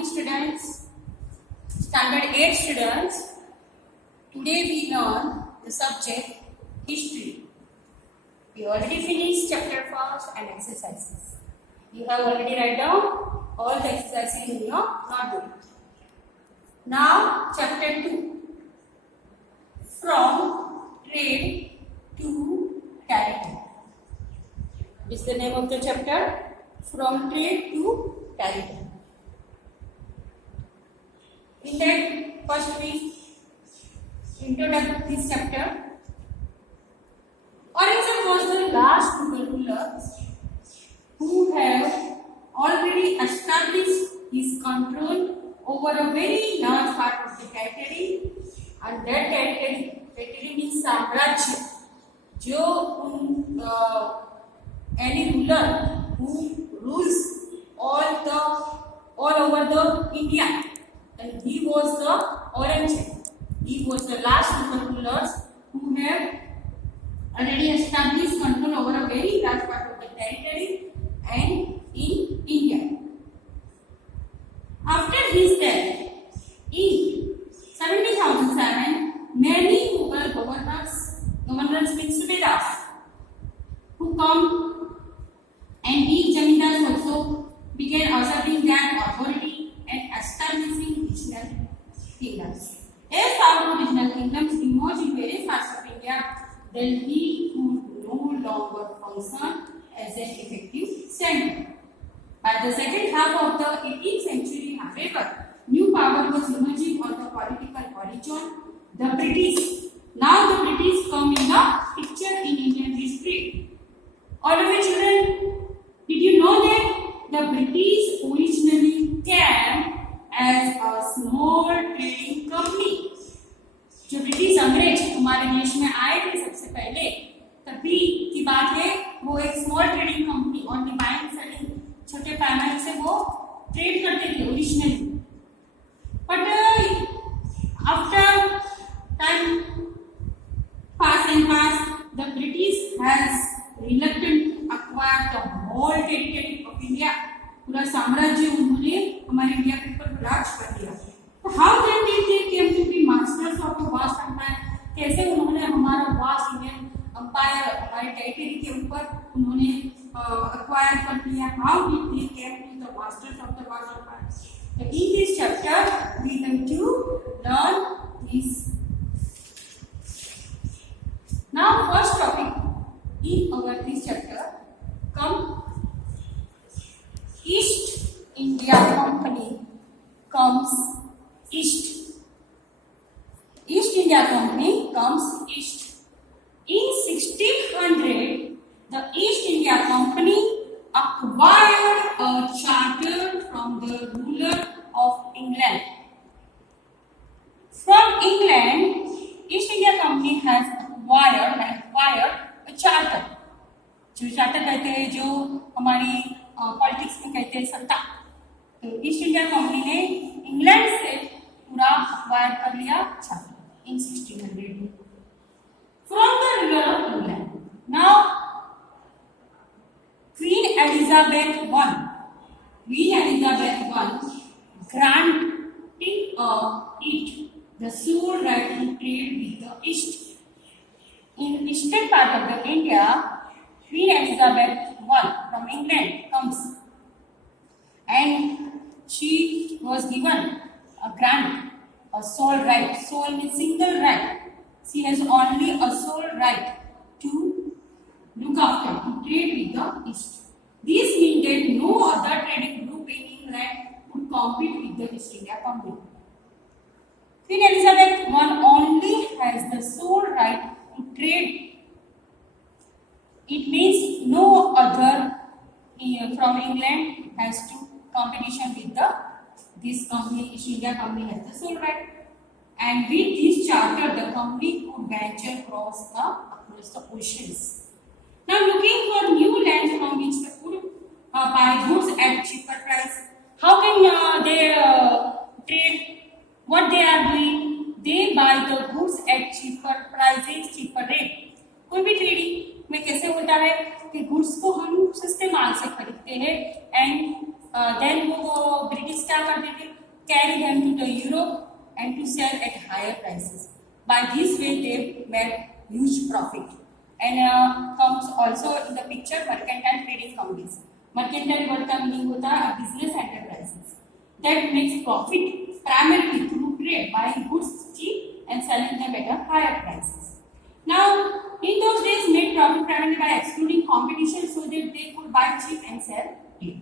morning students, standard 8 students. Today we learn the subject history. We already finished chapter 1 and exercises. You have already write down all the exercises in your notebook. Now chapter 2. From trade to territory. This is the name of the chapter. From trade to territory. In that, first we introduce this chapter. Aurangzeb was the last Mughal ruler who have already established his control over a very large part of the territory, and that territory means साम्राज्य. जो any ruler who rules all over the India, and he was the Aurangzeb. He was the last Mughal rulers who have already established control over a very large part of the territory and in India. After his death in 1707, many Mughal governors means Subedars, who come and these zamindars also began asserting their authority and establishing regional kingdoms. As our regional kingdoms emerged in various parts of India, Delhi could no longer function as an effective center. By the second half of the 18th century, however, new power was emerging on the political horizon, the British. Now the British come in the picture in Indian history. All of you children, did you know that the British originally came as a small trading company? जो British अंग्रेज हमारे देश में आए थे सबसे पहले, तभी की बात है, वो एक स्मॉल ट्रेडिंग कंपनी और बाइंग सेलिंग छोटे पैमाने से वो ट्रेड करते थे originally. But after time pass, the British has reluctant to acquire the whole territory of India. पूरा साम्राज्य उन्होंने हमारे इंडिया के ऊपर राज कर दिया. तो how then did they came to be masters of the vast empire? कैसे उन्होंने हमारा vast Indian empire हमारे territory के ऊपर उन्होंने acquire कर लिया? How did they came to the masters of the vast empire? So in this chapter we going to learn this. Now first topic in our this chapter come East India Company comes east. East India Company comes east. In 1600, the East India Company acquired a charter from the ruler of England. From England, East India Company has acquired a charter. जो charter कहते हैं, जो हमारी politics में कहते हैं सत्ता. तो ईस्ट इंडिया कंपनी ने इंग्लैंड से पूरा अक्वायर कर लिया charter in 1600 from the ruler of England. Now queen Elizabeth one granting it the sole right to trade with the East. In eastern part of the India, Queen Elizabeth I from England comes, and she was given a grant, a sole right. Sole means single right. She has only a sole right to look after, to trade with the East. This means that no other trading group in England could compete with the East India Company. Queen Elizabeth I only has the sole right to trade. It means no other from England has to competition with this company. East India Company has the sole right, and with this charter, the company could venture across the oceans. Now, looking for new lands from which they could buy goods at cheaper price. How can they trade? What they are doing? They buy the goods at cheaper prices, cheaper rate. कोई भी trading में कैसे होता है कि goods को हम सस्ते माल से खरीदते हैं एंड देन वो ब्रिटिश क्या करते थे, carry them to the Europe and to sell at higher prices. By this way, they made huge profit. And comes also in the picture mercantile trading companies. Mercantile word का meaning होता है business enterprises that makes profit primarily through trade, buying goods cheap and selling them at a higher prices. Now, in those days, made profit primarily by excluding competition so that they could buy cheap and sell dear.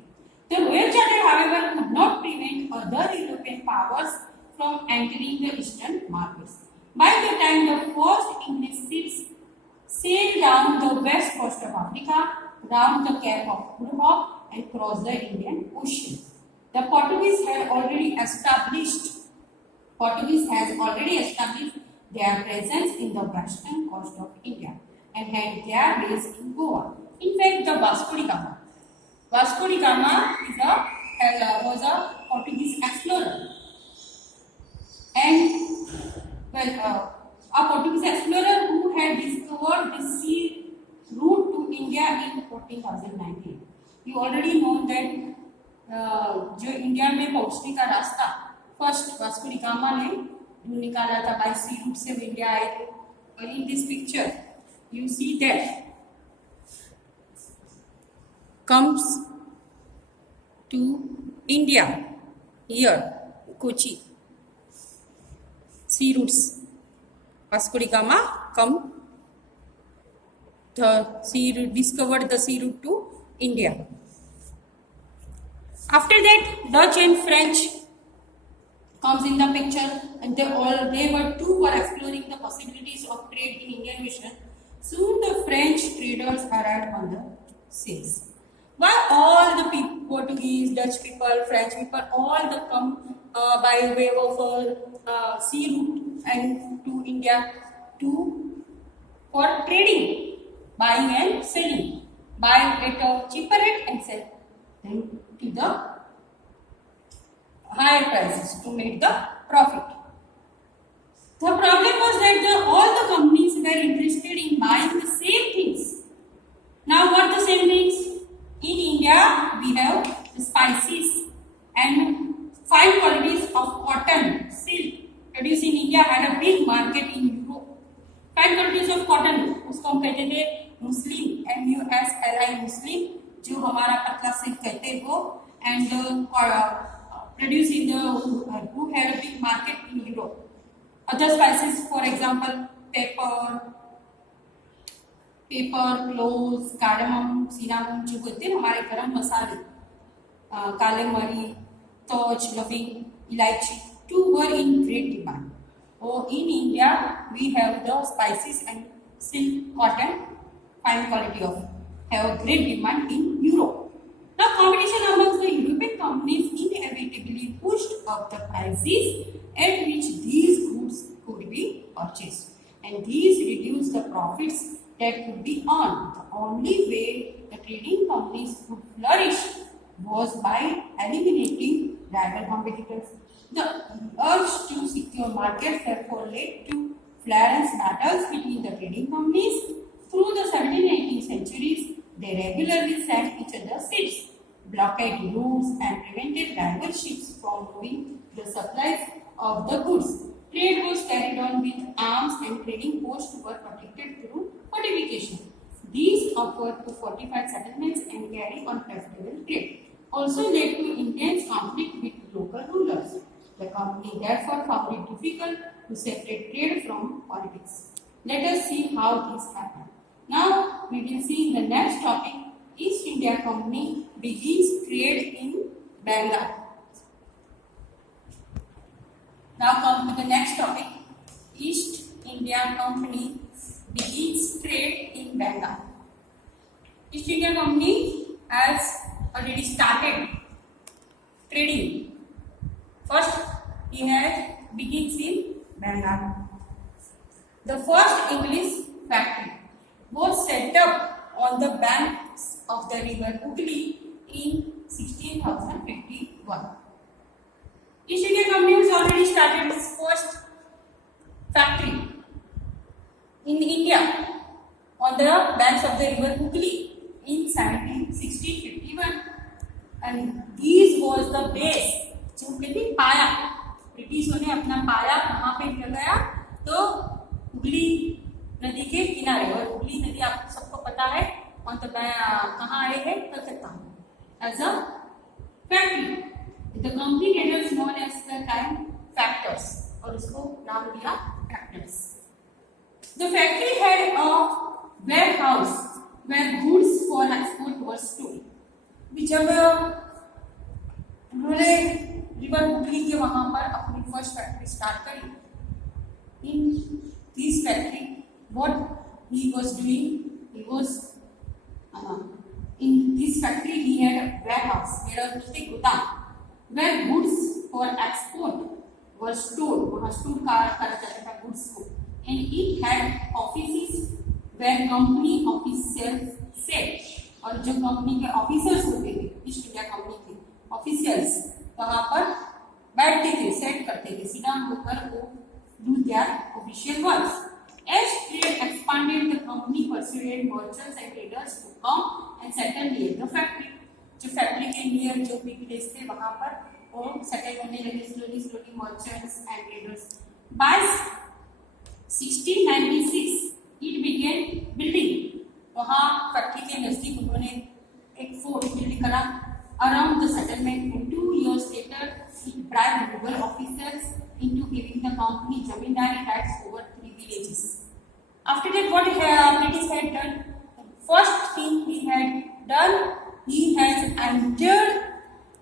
The Royal Charter, however, could not prevent other European powers from entering the eastern markets. By the time the first English ships sailed down the west coast of Africa, round the Cape of Good Hope and crossed the Indian Ocean, the Portuguese has already established their presence in the western coast of India and had their base in Goa. In fact, the Vasco da Gama was a Portuguese explorer, and a Portuguese explorer who had discovered the sea route to India in 14,019. You already know that जो India में पहुंचने का रास्ता first Vasco D gamma ने जो निकाला था bye सी root से इंडिया आए थे. और in this picture you see that comes to India here, Kochi. Sea routes. Vasco da Gama discovered the sea route to India. After that, Dutch and French comes in the picture, and they were exploring the possibilities of trade in Indian Ocean. Soon the French traders arrived on the seas. While all the people, Portuguese, Dutch people, French people, all the come by way of sea route and to India for trading, buying and selling, buying at a cheaper rate and sell them to the higher prices to make the profit. The problem was that all the companies were interested in buying the same things. Now, what the same things? In India, we have spices and fine qualities of cotton, silk produced in India had a big market in Europe. Fine qualities of cotton, उसको हम कहते थे मुस्लिम, MUSLI मुस्लिम, जो हमारा पतला silk कहते हैं वो, and produced in who had a big market in Europe. Other spices, for example, pepper, cloves, cardamom, cinnamon, जो कहते हैं हमारे गरम मसाले, काले मरी, तोज, लविंग, इलायची, too were in great demand. In India, we have the spices and silk, cotton, fine quality of have a great demand in Europe. Now, competition amongst the European companies inevitably pushed up the prices at which these goods could be purchased, and these reduced the profits that could be earned. The only way the trading companies could flourish was by eliminating rival competitors. The urge to secure markets therefore led to fierce battles between the trading companies. Through the 17th and 18th centuries, they regularly sank each other's ships, blockaded routes, and prevented rival ships from moving the supplies of the goods. Trade was carried on with arms, and trading posts were protected through fortification. These offered to fortified settlements and carry on profitable trade. Also led to intense conflict with local rulers. The company therefore found it difficult to separate trade from politics. Let us see how this happened. Now we will see the next topic. East India Company begins trade in Bengal. Now come to the next topic. East India Company begins trade in Bengal. East India Company has already started trading. First, begins in Bengal. The first English factory was set up on the banks of the river Hooghly in 1651. East India Company has already started its first factory in India on the banks of the river Hooghly in 1651, and this was the base जो कहते हैं पाया, ब्रिटिशों ने अपना पाया कहाँ पे लगाया, तो हुगली नदी के किनारे। और हुगली नदी आप सबको पता है मतलब कहाँ आए है, कलकत्ता में, as a factory. The company letters known as the time factors, और उसको नाम दिया factors. The factory had a warehouse where goods for export were stored। जब उन्होंने रिवर हुगली के वहां पर अपनी फर्स्ट फैक्ट्री स्टार्ट करी, in this factory what he was doing, he was in this factory he had a warehouse, बोलते गोदाम, where goods for export were stored, वहां स्टोर करा जाता था गुड्स को। And it had offices where company officers set, और जो company के ऑफिसर्स होते थे, ईस्ट इंडिया कंपनी के ऑफिसर्स वहां पर बैठते थे, सेट करते थे, सीधा होकर वो do their official works. As trade expanded, the company persuaded merchants and traders to come and settle near the factory। जो फैक्ट्री के नियर जो बिग प्लेस थे वहां पर वो सेटल होने लगे slowly slowly merchants and traders. By 1696 it began building, वहां फैक्ट्री के नजदीक उन्होंने एक फोर्ट बिल्ड करा around the settlement. And 2 years later it bribed local officers into giving the company zamindari rights over 3 villages। After that what British had done, the first thing he had done, he has entered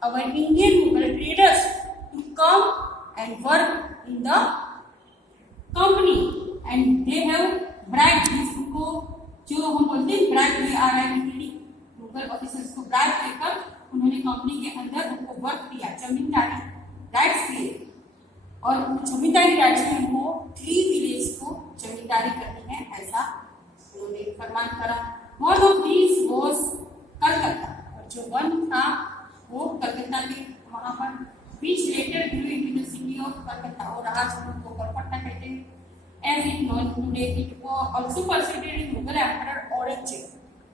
our Indian Mughal traders to come and work in the company, and they have bribed these people, जो हम बोलते हैं bribe में आ रहा है, Mughal officers को bribe देकर उन्होंने कंपनी के अंदर उनको वर्क दिया, जमींदारी राइट्स दिए, और जमींदारी राइट्स में वो 3 विलेज को जमींदारी करनी है, ऐसा उन्होंने फरमान करा। One of these was Calcutta, और जो वन था वो कलकत्ता के वहां पर, which later grew into the city of Calcutta, और आज हम उसको कलकत्ता कहते हैं। As it known today, it was also persuaded in Mughal Emperor Aurangzeb,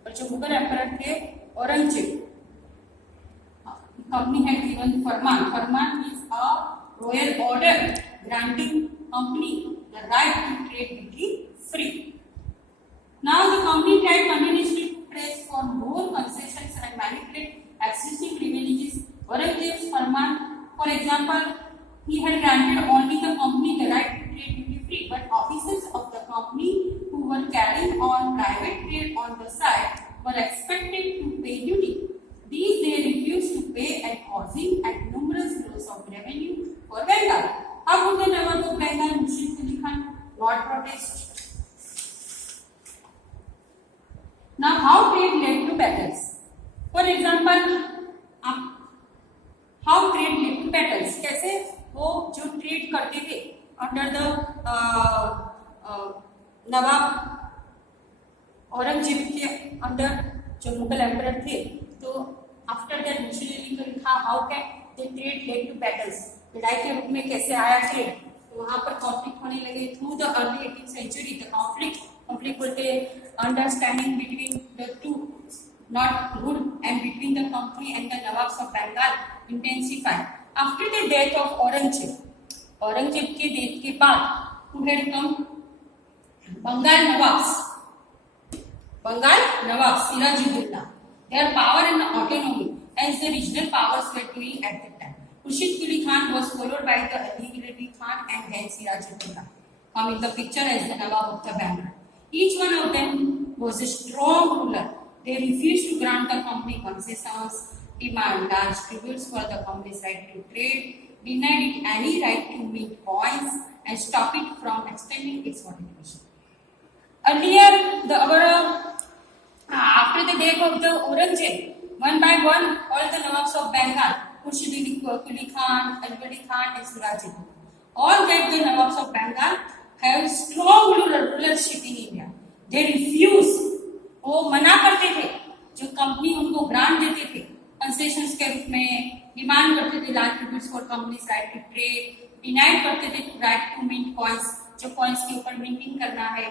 और जो मुगल एम्परर थे Aurangzeb, company had given Farman, Farman is a royal order granting company the right to trade duty free। Now the company tried continuously to press for more concessions and manipulate existing privileges। Aurangzeb's Farman, for example, he had granted only the company the right to trade duty free, but officers of the company who were carrying on private trade on the side were expected to pay duty। These they refused to pay and causing and numerous loss of revenue for Bengal। अब उनके नवाब of Bengal मुर्शिद Quli Khan not protest। Now how trade led to battles। For example, how trade led to battles, कैसे वो जो trade करते थे under the नवाब औरंगजेब के under जो मुगल एम्परर थे, तो आफ्टर दैट मिशनरी को लिखा how can they trade led to battles, लड़ाई के रूप में कैसे आया ट्रेड, तो वहां पर कॉन्फ्लिक्ट होने लगे। Through the early 18th century the conflict बोलते understanding between the two not good and between the company and the nawabs of Bengal intensified after the death of Aurangzeb. Aurangzeb के डेथ के बाद who had come Bengal Nawabs Sirajuddaulah, their power and autonomy as the regional powers were doing at that time। Khurshid Quli Khan was followed by the Ali Gilani Khan and then Sirajuddaulah come in the picture as the Nawab of the Bengal। Each one of them was a strong ruler। They refused to grant the company concessions, demand large tributes for the company's right to trade, denied it any right to mint coins, and stop it from extending its fortification। Earlier, after the death of the Aurangzeb, one by one, all the Nawabs of Bengal, Khurshid Quli Khan, Ali Khan, and Sirajuddaulah, all that the Nawabs of Bengal have strong rulership in India। They refuse, वो मना करते थे, जो company उनको grant देते थे concessions के रूप में, डिमांड करते थे large tributes for companies right to trade, denied करते थे राइट टू मिंट कॉइन्स, जो कॉइन्स के ऊपर मिंटिंग करना है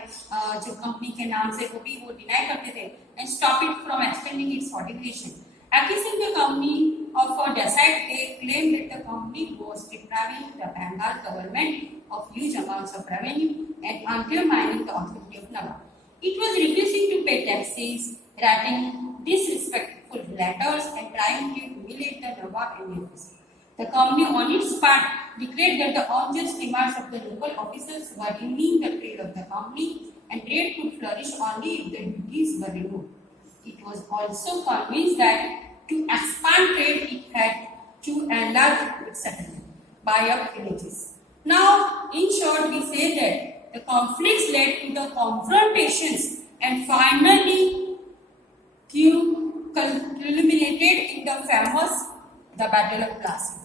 जो कंपनी के नाम से, वो भी वो डिनाई करते थे, and stop it from extending its fortification. Accusing the company of a decide, they claimed that the company was depriving the Bengal government of huge amounts of revenue and undermining the authority of Nawab. It was refusing to pay taxes, writing disrespectful letters, and trying to humiliate the Nawab and the officers. The company, on its part, declared that the unjust demands of the local officers were ruining the trade of the company, and trade could flourish only if the duties were removed. It was also convinced that to expand trade, it had to enlarge its settlement, buy up villages. Now, in short, we say that the conflicts led to the confrontations and finally culminated in the famous the Battle of Plassey.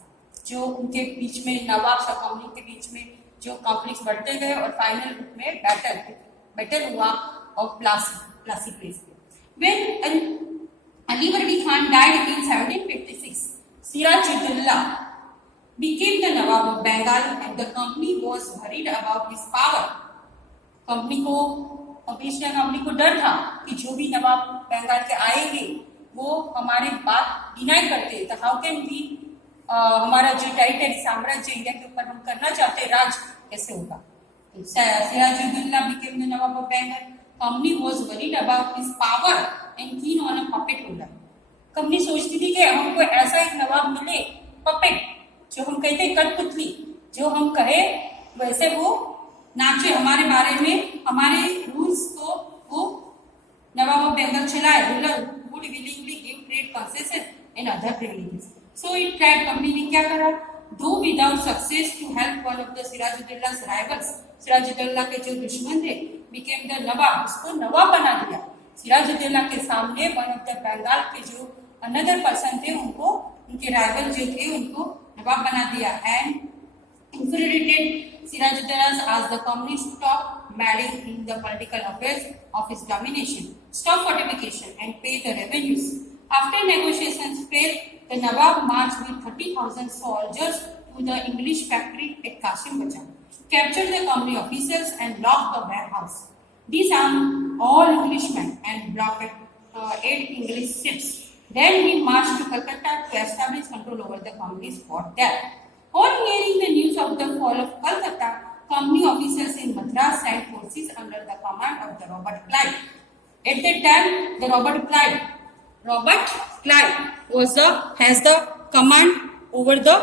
जो उनके बीच में नवाब और company के बीच में जो conflicts बढ़ते गए और फाइनल में बैटल हुआ और प्लासी प्लेस पे. When Ali Bardi Khan died in 1756, Sirajuddaula became the Nawab of Bengal and the company was worried about his power. Company को डर था कि जो भी नवाब बंगाल के आएंगे वो हमारे बात डिनाई करते. तो हाउ कैन वी हमारा जो टेरिटरी साम्राज्य इंडिया के ऊपर हम करना चाहते हैं राज कैसे होगा. Sirajuddaulah became the Nawab of Bengal. Company was worried about his power and keen on a puppet holder. Company सोचती थी कि हमको ऐसा एक नवाब मिले पपेट, जो हम कहते हैं कठपुतली, जो हम कहे वैसे वो नाचे हमारे बारे में, हमारे रूल्स को वो नवाब ऑफ बंगाल चलाए. Ruler would willingly give trade concession and other privileges. So it tried. Company ने क्या करा? Though without success to help one of the Sirajuddaulla's rivals, Siraj-ud-Daulah के जो दुश्मन थे, became the नवाब, उसको नवाब बना दिया. सिराजुद्दौला के सामने वन ऑफ द बंगाल के जो अनदर पर्सन थे, उनको उनके राइवल जो थे उनको नवाब बना दिया. And infuriated Sirajuddaulah asked the company to stop meddling in the political affairs of his domination, stop fortification, and pay the revenues. After negotiations failed, the Nawab marched with 30,000 soldiers to the English factory at Kasim Bazaar, captured the company officers, and locked the warehouse. Disarmed all Englishmen and blockaded 8 English ships. Then he marched to Calcutta to establish control over the company's port there. On hearing the news of the fall of Calcutta, company officers in Madras sent forces under the command of the Robert Clive. At that time, the Robert Clive has the command over the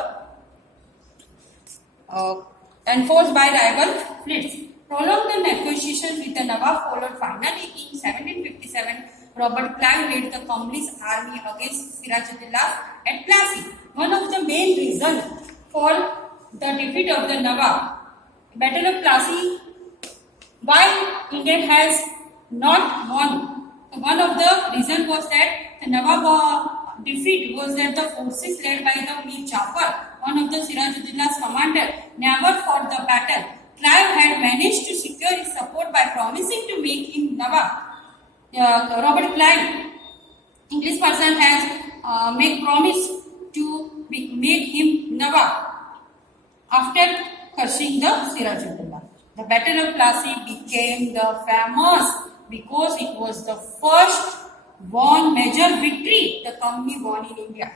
enforced by rival fleets. Prolonged the negotiations with the Nawab followed. Finally, in 1757, Robert Clive led the company's army against Sirajuddaulah at Plassey. One of the main reasons for the defeat of the Nawab, Battle of Plassey, why India has not won. One of the reasons was that the Nawab defeat was that the forces led by the Mir Jafar, one of the Sirajuddaullah's commander, never fought the battle. Clive had managed to secure his support by promising to make him Nawab. Robert Clive, English person, has made promise to make him Nawab after crushing the Sirajuddaulah. The Battle of Plassey became the famous because it was the first major victory the company won in India.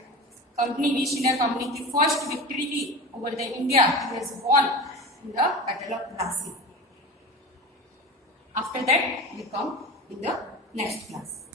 Company East India Company की first victory over the India was won in the Battle of Plassey. After that, we come in the next class.